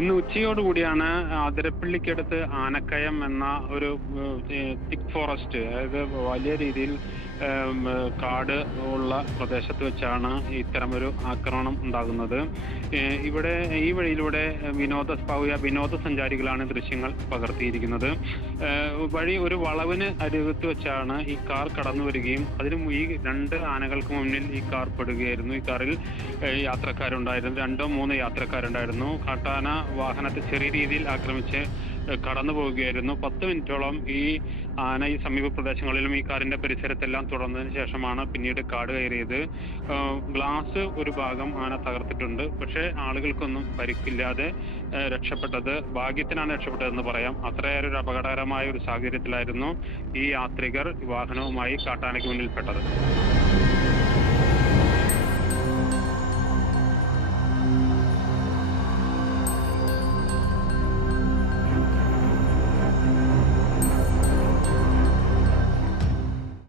ഇന്ന് ഉച്ചയോടുകൂടിയാണ് അതിരപ്പള്ളിക്കടുത്ത് ആനക്കയം എന്ന ഒരു തിക്ക് ഫോറസ്റ്റ്, അതായത് വലിയ രീതിയിൽ കാട് ഉള്ള പ്രദേശത്ത് വെച്ചാണ് ഇത്തരമൊരു ആക്രമണം ഉണ്ടാകുന്നത്. ഇവിടെ ഈ വഴിയിലൂടെ വിനോദസഞ്ചാരികളാണ് ദൃശ്യങ്ങൾ പകർത്തിയിരിക്കുന്നത്. വഴി ഒരു വളവിന് അരികത്ത് വെച്ചാണ് ഈ കാർ കടന്നു വരികയും ഈ രണ്ട് ആനകൾക്ക് മുന്നിൽ ഈ കാർ പെടുകയായിരുന്നു. ഈ കാറിൽ യാത്രക്കാരുണ്ടായിരുന്നു, 2-3 യാത്രക്കാരുണ്ടായിരുന്നു. കാട്ടാന വാഹനത്തെ ചെറിയ രീതിയിൽ ആക്രമിച്ച് കടന്നു പോവുകയായിരുന്നു. 10 മിനിറ്റോളം ഈ ആന ഈ സമീപ പ്രദേശങ്ങളിലും ഈ കാറിന്റെ പരിസരത്തെല്ലാം തുടർന്നതിന് ശേഷമാണ് പിന്നീട് കാട് കയറിയത്. ഗ്ലാസ് ഒരു ഭാഗം ആന തകർത്തിട്ടുണ്ട്. പക്ഷേ ആളുകൾക്കൊന്നും പരിക്കില്ലാതെ രക്ഷപ്പെട്ടത്. ഭാഗ്യത്തിനാണ് രക്ഷപ്പെട്ടതെന്ന് പറയാം. അത്രയേറെ ഒരു അപകടകരമായ ഒരു സാഹചര്യത്തിലായിരുന്നു ഈ യാത്രികർ വാഹനവുമായി കാട്ടാനയ്ക്ക് മുന്നിൽ പെട്ടത്.